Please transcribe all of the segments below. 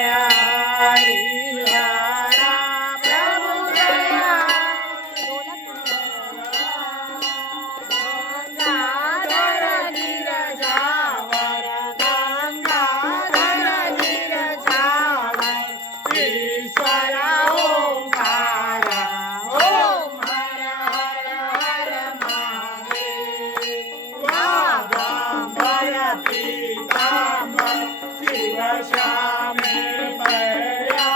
हरिहरा प्रभु दया गंगाधर गिरजावर गंगाधर गिरजावर ईश्वर ओंकार ओम हर हर हर महादेव वागंबर पीतांबर शिव श्यामे पर्या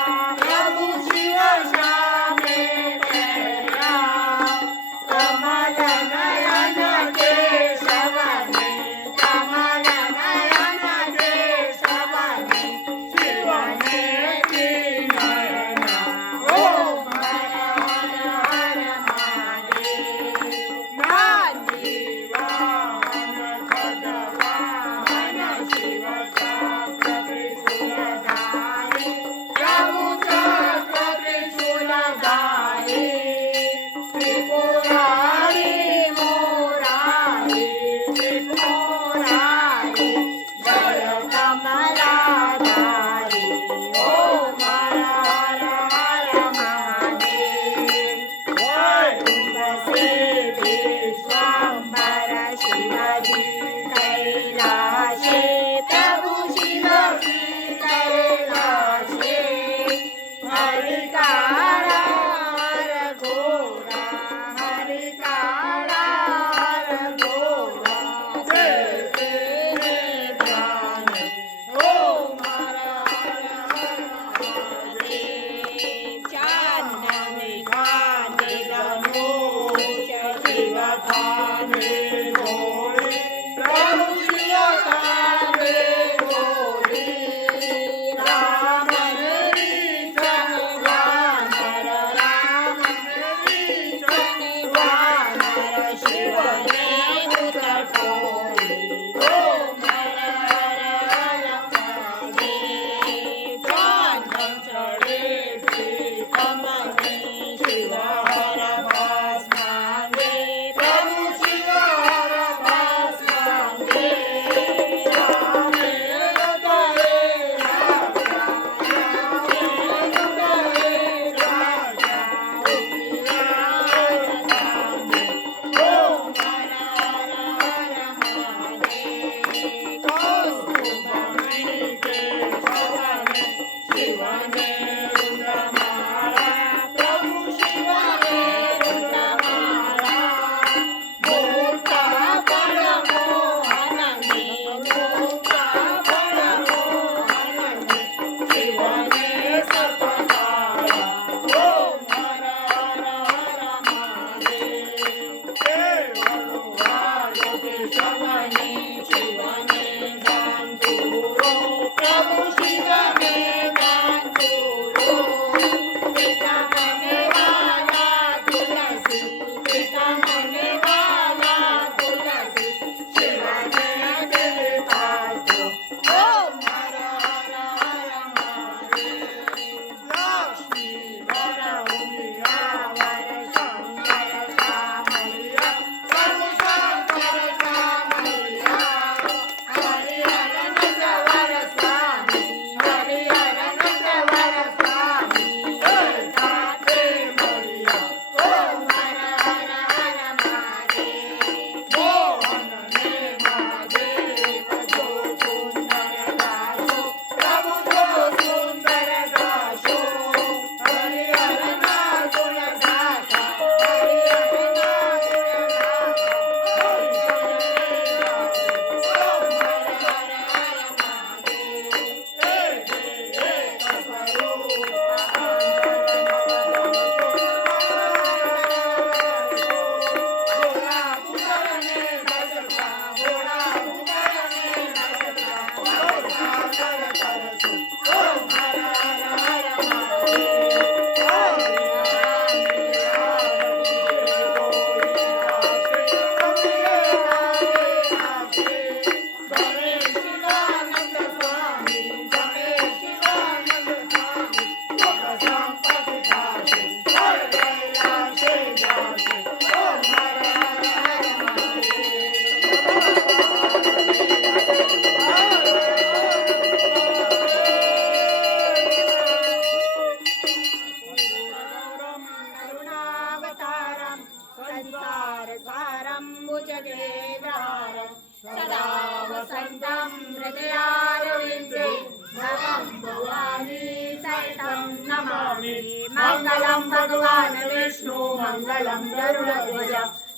भवानी सहितं नमामि मङ्गलं भगवान् विष्णु मङ्गलं गरुडध्वज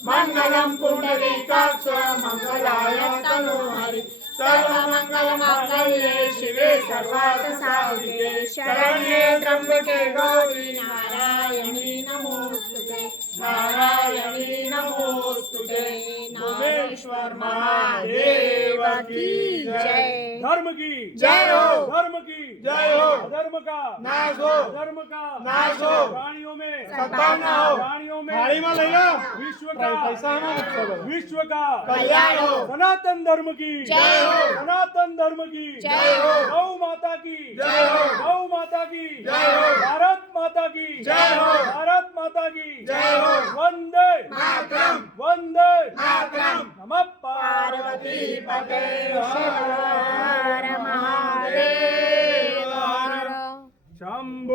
मङ्गलं पुण्डरीकाक्ष मङ्गलाय तनोहरि सर्वमङ्गलमाङ्गल्ये शिवे सर्वार्थसाधिके शरण्ये त्र्यम्बके गौरी नारायणी नमोस्तुते नारायणी नमोस्तुते नागेश्वर महादेव की जय धर्म की जय हो धर्म की जय हो अधर्म का नाश हो अधर्म का नाश हो प्राणियों में सद्भावना हो प्राणियों में थाली में ले लो विश्व का विश्व का कल्याण हो सनातन धर्म की जय हो सनातन धर्म की जय हो गौ माता की जय हो गौ माता की जय हो भारत माता की जय हो भारत माता की जय हो वंदे मातरम वंदे मातरम नमः पार्वती पते शिव